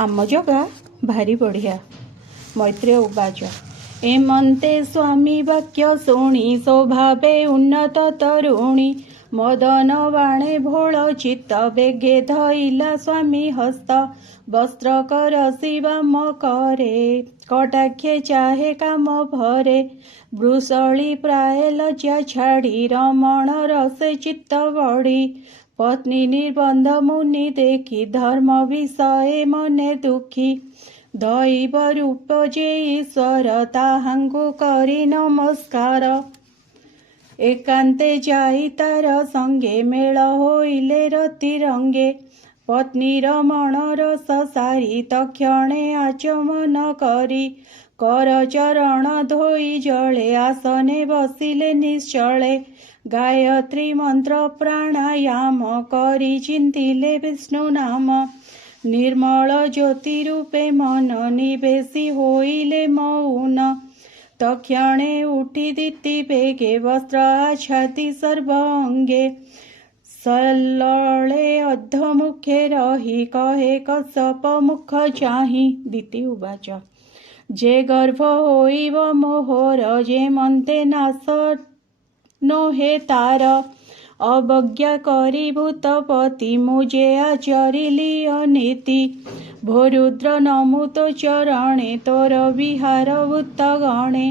आम जगा भारी बढ़िया। मैत्रेय उवाच एमंते स्वामी वाक्य शुणी स्वभावे उन्नत तरुणी मदन बाणे भोळ चित्त बेगे धइला स्वामी हस्त वस्त्र कर शिवाम करे कटाक्षे चाहे काम भरे वृषली प्राय लज्जा छाड़ी रमण रसे चित्त बड़ी पत्नी निर्बंध मुनि देखी धर्म विषय मने दुखी दैव रूप जे ईश्वर ताहांगु करी नमस्कार एकांते जाई तार संगे मेल होइले रति रंगे पत्नीर मन रस सारी तक्षणे आचमन करी कर चरण धोई जले आसने बसिले निश्चले गायत्री मंत्र प्राणायाम करी चिंतिले विष्णु नाम निर्मल ज्योति रूपे मन निवेशी होइले मौन तक्षणे उठी दिति बेगे वस्त्र आच्छादी सर्व अंगे सल्लळे अधमुखे रही कहे कश्यप मुख चाहि दिति उवाच जे गर्भ होइब मोहर जे मन्ते नाश नोहे तार अवज्ञा करी भूतपति मुझे आचरिली अनीति भोरुद्र नमुतो चरणे तोर विहार भूतगणे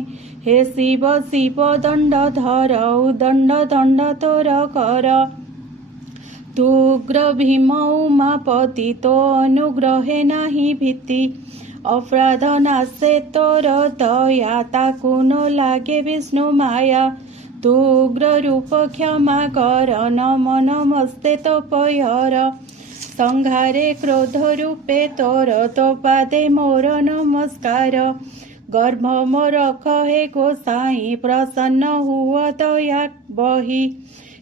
हे शिव शिव दंड धर उदंड दंड तोर कर तू उग्र भीम उमापति तो अनुग्रहे नाही भीति अपराध नाशे तोर दया ताकु न लागे विष्णु माया तू उग्र रूप क्षमा कर नम नमस्ते तपयर संहारे क्रोध रूपे तोर तो पादे मोर नमस्कार गर्भ मोर कहे गोसाई प्रसन्न हुआ दया बही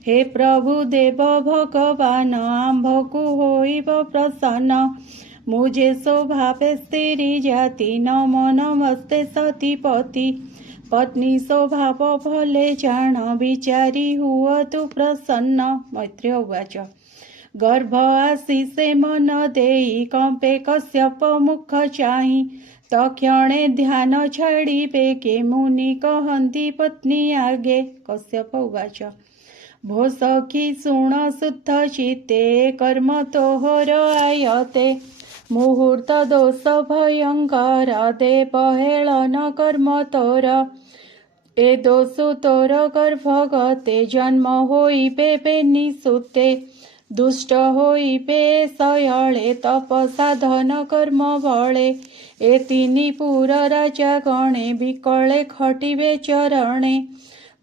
हे प्रभु देव भगवान आम्भकु होइब प्रसन्न मुझे स्वभावे स्त्री जाति नम नमस्ते सतीपति पत्नी स्वभाव भले जान विचारी हुआ तु प्रसन्न मैत्रेय उवाच गर्भ आशीषे मन देई कंपे कश्यप मुख चाहि तक्षणे ध्यान छाड़ी बेगे मुनि कहंती पत्नी आगे कश्यप उवाच भो सखी शुण शुद्ध चित्ते कर्म तोहर आयते मुहूर्त दोष भयंकर देव हेलन कर्म तोर ए दोषु तोर गर्भगते जन्म होइबे बेनि सुते दुष्ट होइबे सयळे तप साधन कर्म बळे ए तिनि पुर राजा गणे विकळे खटिबे चरणे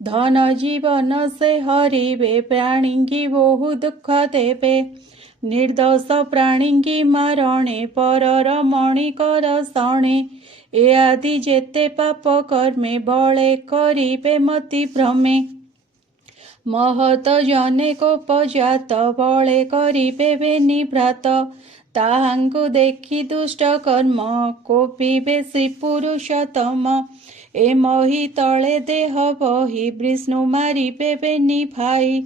धन जीवन से हरिबे प्राणिंगी बहु दुख देबे निर्दोष प्राणिंगी मारणे परर मणिकर सणे ए आदि जेते पाप कर्मे बळे करिबे मति भ्रमे महत जने कोपजात बळे करिबे बेनिभ्रात ताहांकु देखि दुष्ट कर्म कोपिबे श्री पुरुषोत्तम ए मही तले देह बही विष्णु मारिबे बेनि भाई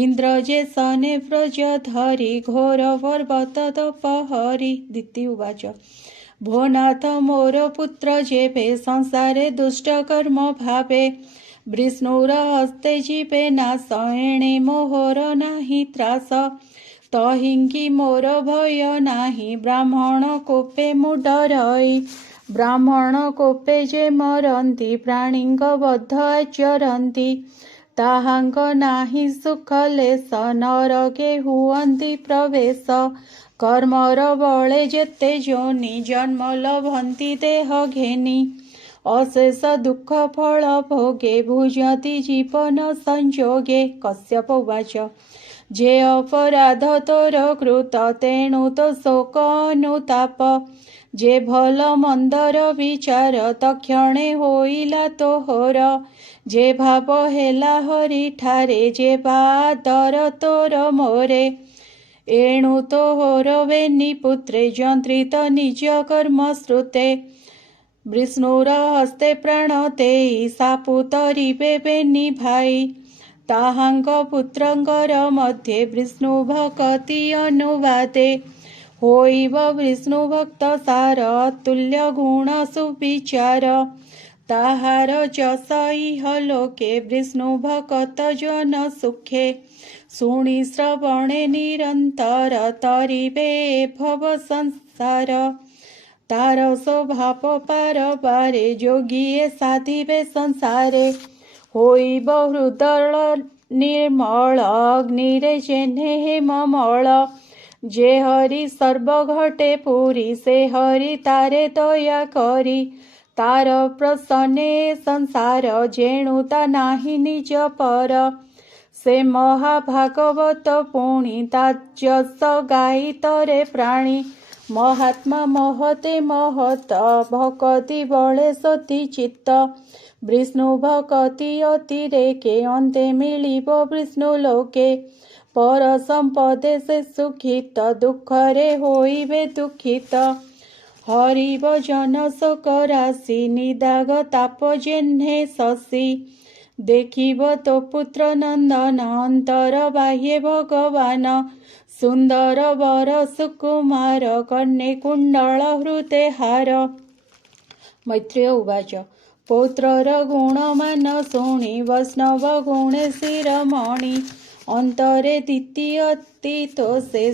इंद्र जे सने व्रज धरी घोर पर्वत तपहरी दिति उवाच भोनाथ मोर पुत्र जेबे संसारे दुष्ट कर्म भावे विष्णुर हस्ते जीवे नाश एणे मोहर नाही त्रास तहिंकी मोर भय नाही ब्राह्मण कोपे मु डरई ब्राह्मण कोपे जे मरंती प्राणिंग बद्ध आचरंती ताहांक नाही सुख लेस नरके हुअंती प्रवेश कर्मर बळे जेते जोनि जन्म लभंती देह घेनी अशेष दुख फल भोगे भुजति जीवन संजोगे कश्यप उवाच जे अपराध तोर कृत तेणु तो शोक अनुताप जे भल मंदर विचार तक्षणे होइला तोहर जे भाव हेला हरि ठारे जे बादर तोर मोरे एणु तोहर बेनि पुत्रे जंत्रित निज कर्म श्रुते विष्णुर हस्ते प्राण तेई सापु तरिबे बेनि भाई ताहांक पुत्रंकर मध्ये विष्णु भक्ति अनुवादे होइब विष्णु भक्त सार तुल्य गुण सुविचार ताहार जस इह लोके विष्णु भक्त जन सुखे शुणि श्रवणे निरंतर तरिबे भव संसार तार स्वभाव पार पारे जोगिए साधिबे संसारे होइब हृदय निर्मल अग्निरे जेने हेममल जे हरि सर्व घटे पुरी से हरि तारे दया करी तार प्रसन्ने संसार जेणुता नाही निज पर से महाभागवत पुणी ताजस गाई तरे प्राणी महात्मा महते महत भक्ति बळे सती चित्त विष्णु भक्ति अतिरेके अन्ते मिलिब विष्णु लोके पर संपदे से सुखित दुखरे होइबे दुखित हरिब जन शोक राशि निदाग ताप जेह्ने शशि देखिब तो पुत्र नंदन अंतर बाह्ये भगवान सुंदर वर सुकुमार कन्ये कुंडल हृते हार मैत्रेय उवाच पौत्रर गुणमान शुणि वैष्णव गुणे शिरोमणि अंतरे द्वितीय तीतो से